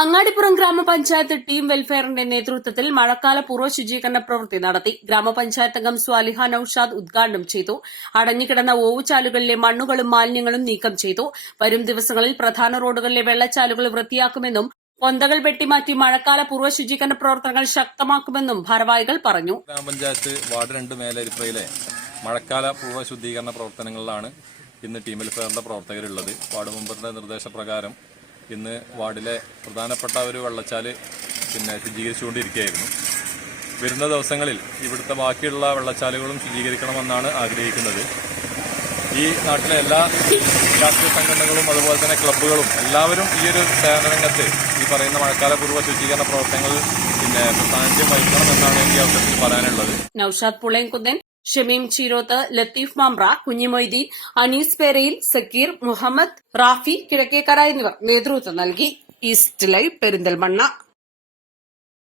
അങ്ങാടിപ്പുറം ഗ്രാമപഞ്ചായത്ത് ടീം വെൽഫെയറിന്റെ നേതൃത്വത്തിൽ മഴക്കാല പൂർവ്വ ശുചീകരണ പ്രവൃത്തി നടത്തി. ഗ്രാമപഞ്ചായത്ത് അംഗം സ്വാലിഹ നൌഷാദ് ഉദ്ഘാടനം ചെയ്തു. അടഞ്ഞുകിടന്ന ഓവുചാലുകളിലെ മണ്ണുകളും മാലിന്യങ്ങളും നീക്കം ചെയ്തു. വരും ദിവസങ്ങളിൽ പ്രധാന റോഡുകളിലെ വെള്ളച്ചാലുകൾ വൃത്തിയാക്കുമെന്നും പൊന്തകൾ വെട്ടിമാറ്റി മഴക്കാല പൂർവ്വ ശുചീകരണ പ്രവർത്തനങ്ങൾ ശക്തമാക്കുമെന്നും ഭാരവാഹികൾ പറഞ്ഞു. ഗ്രാമപഞ്ചായത്ത് വാർഡ് 2 മേലരിപ്പയിലെ മഴക്കാല പൂർവ്വ ശുദ്ധീകരണ പ്രവർത്തനങ്ങളിലാണ് ഇന്ന് ടീം വെൽഫെയറിന്റെ പ്രവർത്തകരുള്ളത്. വാർഡ് മെമ്പറുടെ നിർദ്ദേശപ്രകാരം ഇന്ന് വാർഡിലെ പ്രധാനപ്പെട്ട ഒരു വെള്ളച്ചാല് ശുചീകരിച്ചുകൊണ്ടിരിക്കുകയായിരുന്നു. വരുന്ന ദിവസങ്ങളിൽ ഇവിടുത്തെ ബാക്കിയുള്ള വെള്ളച്ചാലുകളും ശുചീകരിക്കണമെന്നാണ് ആഗ്രഹിക്കുന്നത്. ഈ നാട്ടിലെ എല്ലാ രാഷ്ട്രീയ സംഘടനകളും അതുപോലെ തന്നെ ക്ലബ്ബുകളും എല്ലാവരും ഈ ഒരു സേവന രംഗത്ത് ഈ പറയുന്ന മഴക്കാല പൂർവ്വ ശുചീകരണ പ്രവർത്തനങ്ങളിൽ സാന്നിധ്യം വഹിക്കണമെന്നാണ് എനിക്ക് അവസരത്തിൽ പറയാനുള്ളത്. നൌഷാദ് പുളയംകുന്നൻ, ഷമീം ചീരോത്ത്, ലത്തീഫ് മാമ്പ്ര, കുഞ്ഞിമൊയ്തീൻ, അനീസ് പേരയിൽ, സക്കീർ, മുഹമ്മദ്, റാഫി കിഴക്കേക്കര എന്നിവർ നേതൃത്വം നൽകി. East live Perinthalmanna.